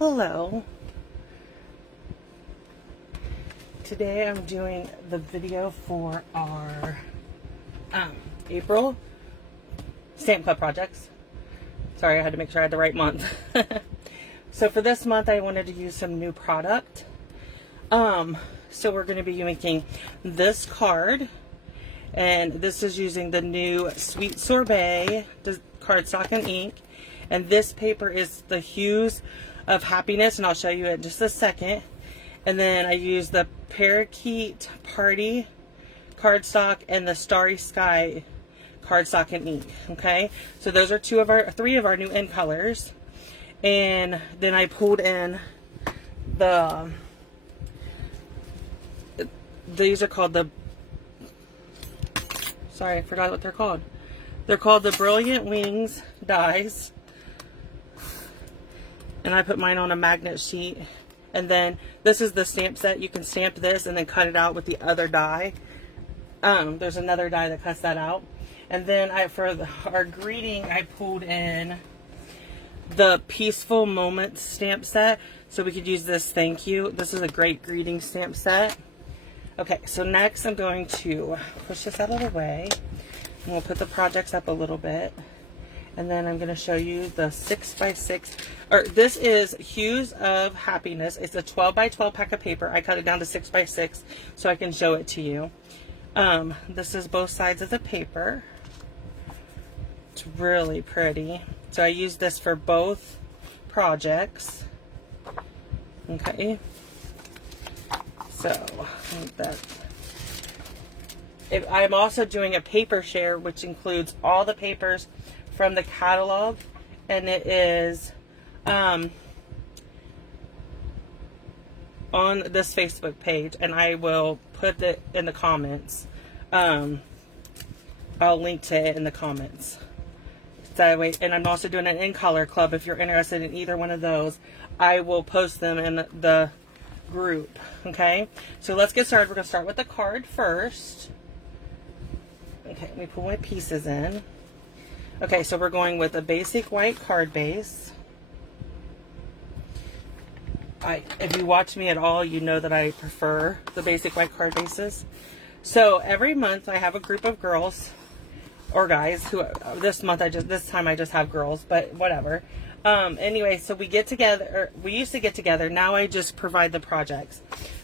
Hello. Today I'm doing the video for our April Stamp Club projects. Sorry, I had to make sure I had the right month. So for this month I wanted to use some new product. So we're going to be making this card, and this is using the new Sweet Sorbet cardstock and ink, and this paper is the Hues of Happiness, and I'll show you in just a second. And then I use the Parakeet Party cardstock and the Starry Sky cardstock and ink. Okay, so those are three of our new ink colors. And then I pulled in these are called sorry, I forgot what they're called. They're called the Brilliant Wings dies. And I put mine on a magnet sheet. And then this is the stamp set. You can stamp this and then cut it out with the other die. There's another die that cuts that out. And then for our greeting, I pulled in the Peaceful Moments stamp set. So we could use this thank you. This is a great greeting stamp set. Okay, so next I'm going to push this out of the way. And we'll put the projects up a little bit. And then I'm going to show you the 6x6, or this is Hues of Happiness. It's a 12x12 pack of paper. I cut it down to 6x6 so I can show it to you. This is both sides of the paper. It's really pretty. So I use this for both projects. Okay. So I'm also doing a paper share, which includes all the papers from the catalog, and it is on this Facebook page, and I will put it in the comments. I'll link to it in the comments. That way, and I'm also doing an in color club. If you're interested in either one of those, I will post them in the group. Okay, so let's get started. We're going to start with the card first. Okay, let me pull my pieces in. Okay, so we're going with a basic white card base. If you watch me at all, you know that I prefer the basic white card bases. So every month I have a group of girls or guys who this time I just have girls, but whatever. Anyway, so we get together, we used to get together. Now I just provide the projects.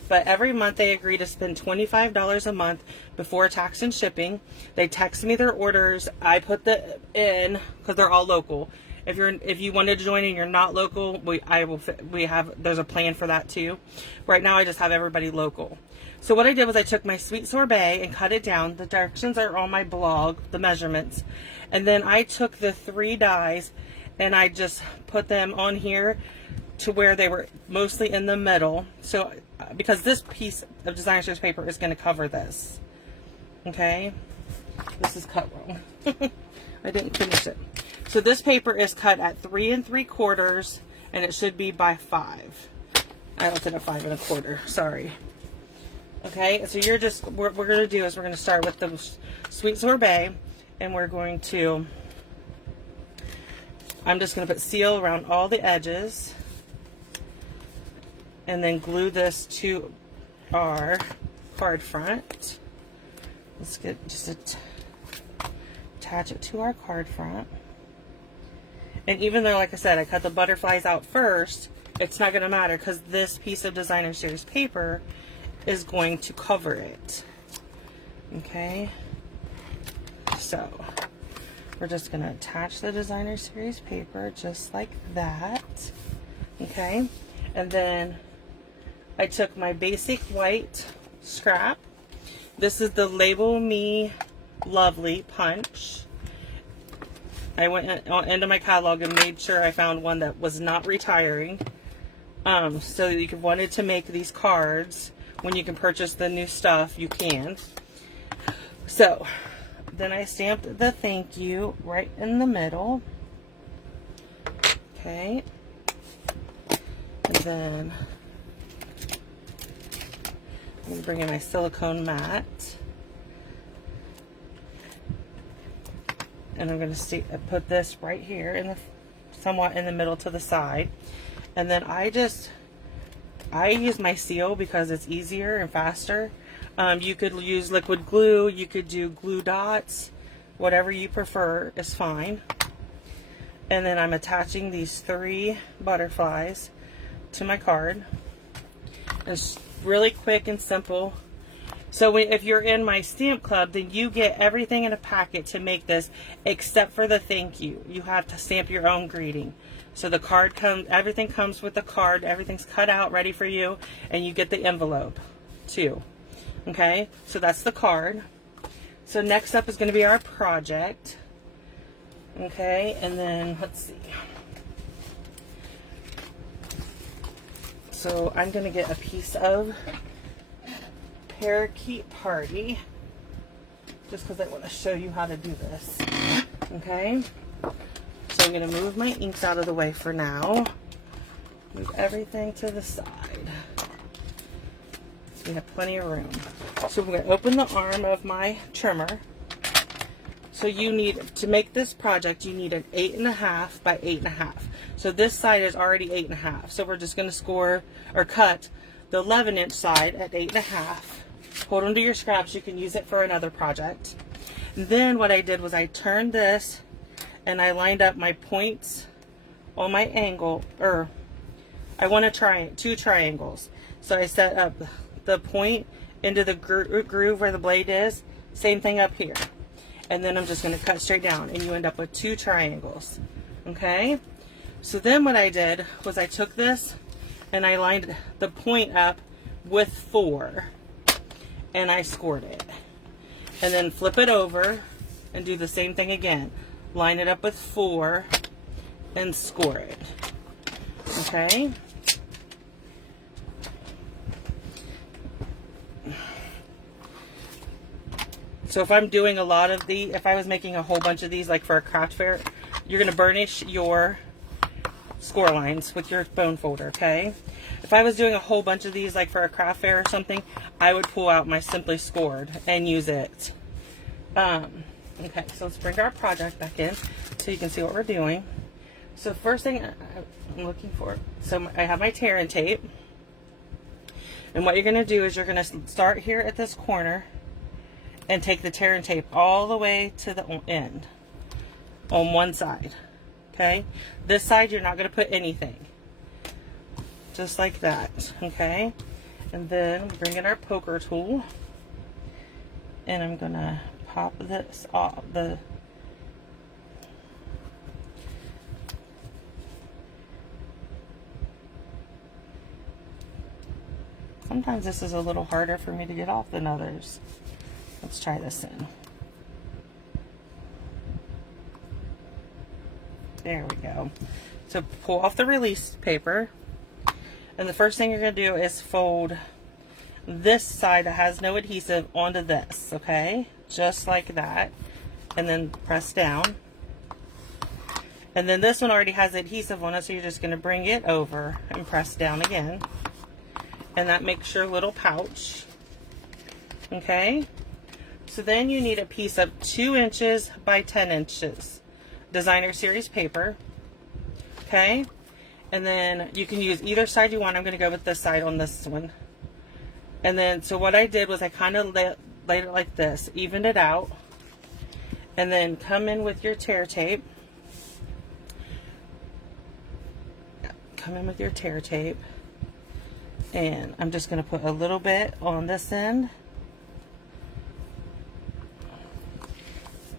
But every month they agree to spend $25 a month before tax and shipping. They text me their orders. I put the in because they're all local. If you wanted to join and you're not local, there's a plan for that too. Right now I just have everybody local. So what I did was I took my Sweet Sorbet and cut it down. The directions are on my blog, the measurements. And then I took the 3 dies and I just put them on here to where they were mostly in the middle. So because this piece of designer series paper is going to cover this. Okay, this is cut wrong. I didn't finish it. So this paper is cut at 3 3/4, and it should be by 5. I left it at 5 1/4. Sorry. Okay, so what we're going to do is we're going to start with the Sweet Sorbet, and I'm just going to put seal around all the edges. And then glue this to our card front. Let's attach it to our card front. And even though, like I said, I cut the butterflies out first, it's not going to matter because this piece of designer series paper is going to cover it. Okay. So we're just going to attach the designer series paper just like that. Okay. And then I took my basic white scrap. This is the Label Me Lovely punch. I went into my catalog and made sure I found one that was not retiring. So you wanted to make these cards when you can purchase the new stuff, you can. So then I stamped the thank you right in the middle. Okay. And then I'm going to bring in my silicone mat. And I'm going to put this right here somewhat in the middle to the side. And then I use my seal because it's easier and faster. You could use liquid glue, you could do glue dots, whatever you prefer is fine. And then I'm attaching these 3 butterflies to my card. It's really quick and simple. So if you're in my stamp club, then you get everything in a packet to make this except for the thank you. You have to stamp your own greeting. So the card comes, everything comes with the card, everything's cut out, ready for you, and you get the envelope too. Okay, so that's the card. So next up is going to be our project. Okay, and then let's see. So I'm going to get a piece of Parakeet Party just because I want to show you how to do this. Okay, so I'm going to move my inks out of the way for now. Move everything to the side. We have plenty of room. So we're going to open the arm of my trimmer. So you need, to make this project, you need an 8.5 by 8.5. So this side is already 8.5. So we're just going to score or cut the 11-inch side at 8.5. Hold on to your scraps. You can use it for another project. And then what I did was I turned this and I lined up my points on my angle, or I want to try 2 triangles. So I set up the point into the groove where the blade is. Same thing up here. And then I'm just going to cut straight down and you end up with 2 triangles. Okay? So then what I did was I took this and I lined the point up with 4 and I scored it. And then flip it over and do the same thing again. Line it up with 4 and score it. Okay? So if I'm doing a lot of these, if I was making a whole bunch of these like for a craft fair, you're going to burnish your score lines with your bone folder, okay? If I was doing a whole bunch of these like for a craft fair or something, I would pull out my Simply Scored and use it. Okay, so let's bring our project back in so you can see what we're doing. So first thing I'm looking for, so I have my tear and tape. And what you're going to do is you're going to start here at this corner and take the tear and tape all the way to the end on one side. Okay, this side you're not going to put anything, just like that. Okay, and then bring in our poker tool and I'm going to pop this off the sometimes this is a little harder for me to get off than others. Let's try this in. There we go. So pull off the release paper. And the first thing you're going to do is fold this side that has no adhesive onto this, okay? Just like that. And then press down. And then this one already has adhesive on it, so you're just going to bring it over and press down again. And that makes your little pouch. Okay? So then you need a piece of 2 inches by 10 inches designer series paper. Okay, and then you can use either side you want. I'm going to go with this side on this one. And then so what I did was I kind of laid it like this, evened it out, and then come in with your tear tape. Come in with your tear tape, and I'm just going to put a little bit on this end.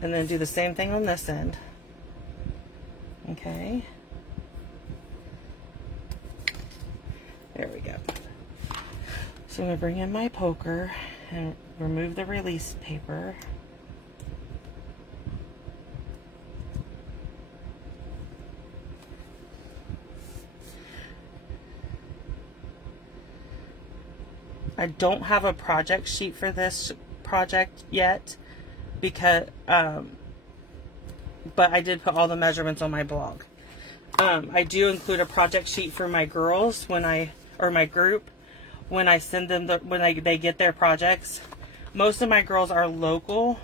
And then do the same thing on this end. Okay. There we go. So I'm going to bring in my poker and remove the release paper. I don't have a project sheet for this project yet, because but I did put all the measurements on my blog. I do include a project sheet for my girls when my group, when I send them they get their projects. Most of my girls are local,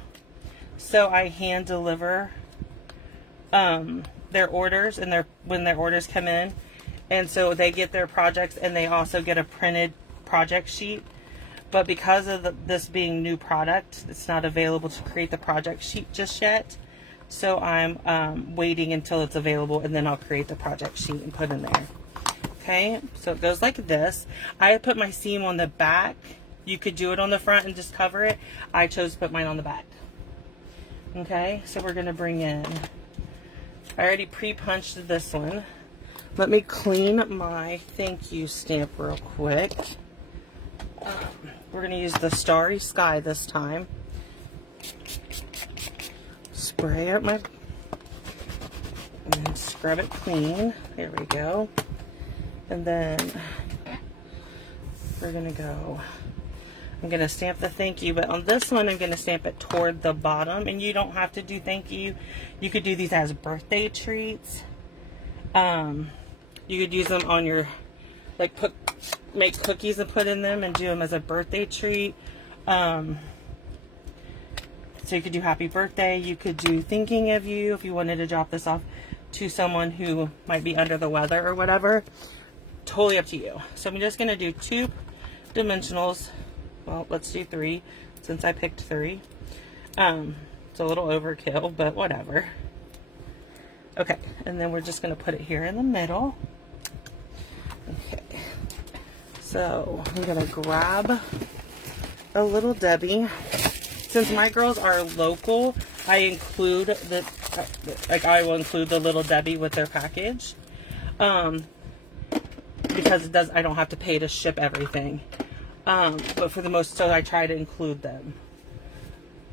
so I hand deliver their orders, and when their orders come in, And so they get their projects, and they also get a printed project sheet. But because of this being new product, it's not available to create the project sheet just yet. So I'm waiting until it's available, and then I'll create the project sheet and put in there. Okay, so it goes like this. I put my seam on the back. You could do it on the front and just cover it. I chose to put mine on the back. Okay, so we're gonna bring in, I already pre-punched this one. Let me clean my thank you stamp real quick. We're going to use the Starry Sky this time. Spray up my, and scrub it clean. There we go. And then we're going to go, I'm going to stamp the thank you, but on this one I'm going to stamp it toward the bottom, and you don't have to do thank you. You could do these as birthday treats. You could use them on your, like, make cookies and put in them and do them as a birthday treat. So you could do happy birthday. You could do thinking of you if you wanted to drop this off to someone who might be under the weather or whatever. Totally up to you. So I'm just going to do 2 dimensionals. Well, let's do 3 since I picked 3. It's a little overkill, but whatever. Okay, and then we're just going to put it here in the middle. Okay, so I'm going to grab a Little Debbie. Since my girls are local, I include the, I will include the Little Debbie with their package. Because I don't have to pay to ship everything. But for the most, so I try to include them.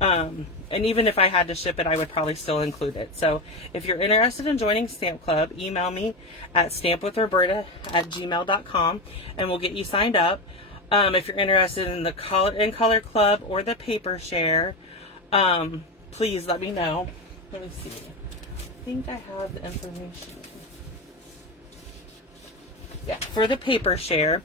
And even if I had to ship it, I would probably still include it. So if you're interested in joining Stamp Club, email me at stampwithroberta@gmail.com and we'll get you signed up. If you're interested in the color club or the paper share, please let me know. Let me see. I think I have the information. Yeah, for the paper share,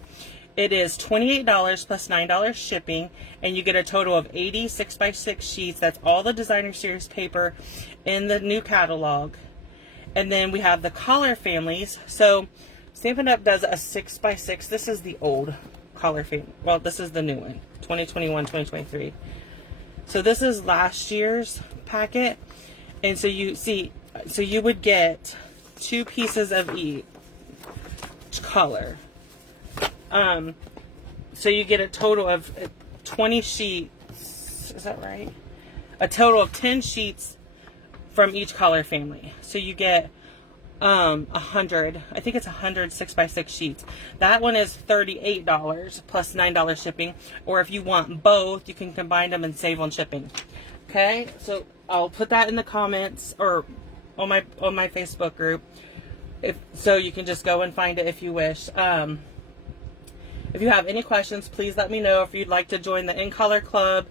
it is $28 plus $9 shipping, and you get a total of 80 6x6 sheets. That's all the designer series paper in the new catalog. And then we have the collar families. So Stampin' Up! Does a 6x6. This is the old collar family. Well, this is the new one, 2021, 2023. So this is last year's packet. And so you see, so you would get 2 pieces of each color. So you get a total of 20 sheets. Is that right? A total of 10 sheets from each color family. So you get 100. I think it's 100 6x6 sheets. That one is $38 plus $9 shipping. Or if you want both, you can combine them and save on shipping. Okay, so I'll put that in the comments or on my Facebook group. So you can just go and find it if you wish. If you have any questions, please let me know. If you'd like to join the In Color Club,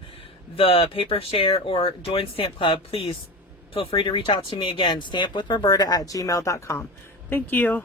the Paper Share, or join Stamp Club, please feel free to reach out to me again. stampwithroberta@gmail.com. Thank you.